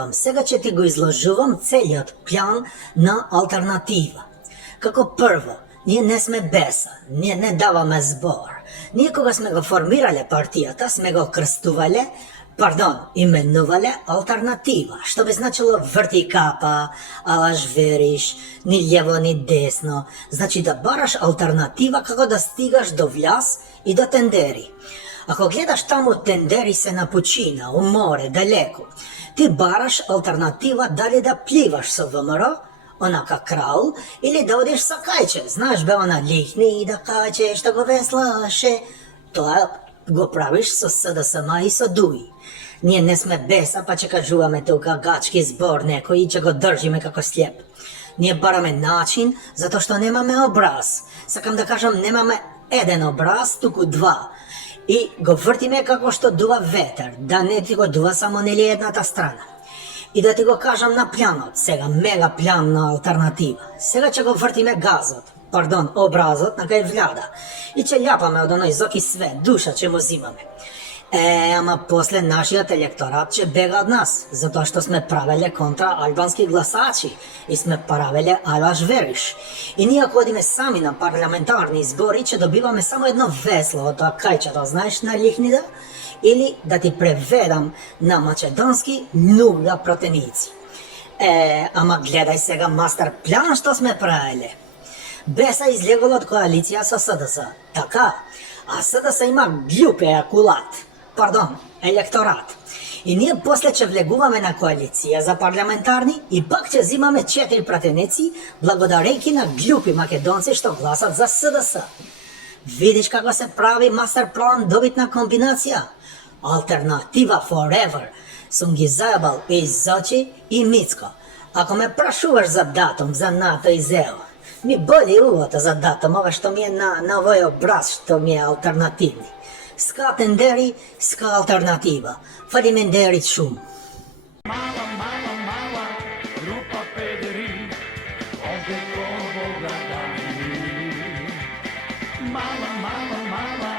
вам, сега ќе ти го изложувам целиот план на алтернатива. Како прво, ние не сме беса, ние не даваме збор. Ние кога сме го формирале партијата, сме го крстувале, именувале алтернатива, што би значило врти капа, алаш вериш, ни лево ни десно, значи да бараш алтернатива како да стигаш до вляз и до тендери. Ако гледаш таму тендери се на пучина, у море, далеко, ти бараш алтернатива дали да пливаш со ВМРО, онака крал, или да одиш со кајче. Знаеш бе она лихни и да кајче, што го веслаше. Тоа го правиш со СДСМ и со ДУИ. Ние не сме беса, па ќе кажуваме тука гачки збор некој и ќе го држиме како слеп. Ние бараме начин, затоа што немаме образ. Сакам да кажам, немаме еден образ, туку два. И го вртиме како што дува ветер, да не ти го дува само нели едната страна. И да ти го кажам на планот, сега мега план на алтернатива. Сега ќе го вртиме образот на кај влада. И ќе љапаме од оној зоки свет, душа ќе му зимаме. Ама после нашиот електорат ќе бега од нас, затоа што сме правеле контра албански гласачи и сме правеле алаш вериш. И ние ако одиме сами на парламентарни избори, ќе добиваме само едно весло од тоа кајчето, знаеш, на лихнида, или да ти преведам на македонски нула протеници. Ама гледај сега мастер план што сме правеле. Беса излегол од коалиција со СДС, така, а СДС има глупе електорат. И ние после ќе влегуваме на коалиција за парламентарни и пак ќе зимаме 4 пратеници благодарејќи на глупи македонци што гласат за СДС. Видиш како се прави мастер план, добитна комбинација? Алтернатива forever. Сум ги заебал и Зочи и Мицко. Ако ме прашуваш за датум за НАТО и ЗЕО, ми боли увото за датум, ова што ми е на овој образ што ми е алтернативни. Ска тендери, ска алтернатива. Фалимендери шум. Mala, mala, mala, grupa pederi, ovde ko Boga dani. Mala, mala, mala,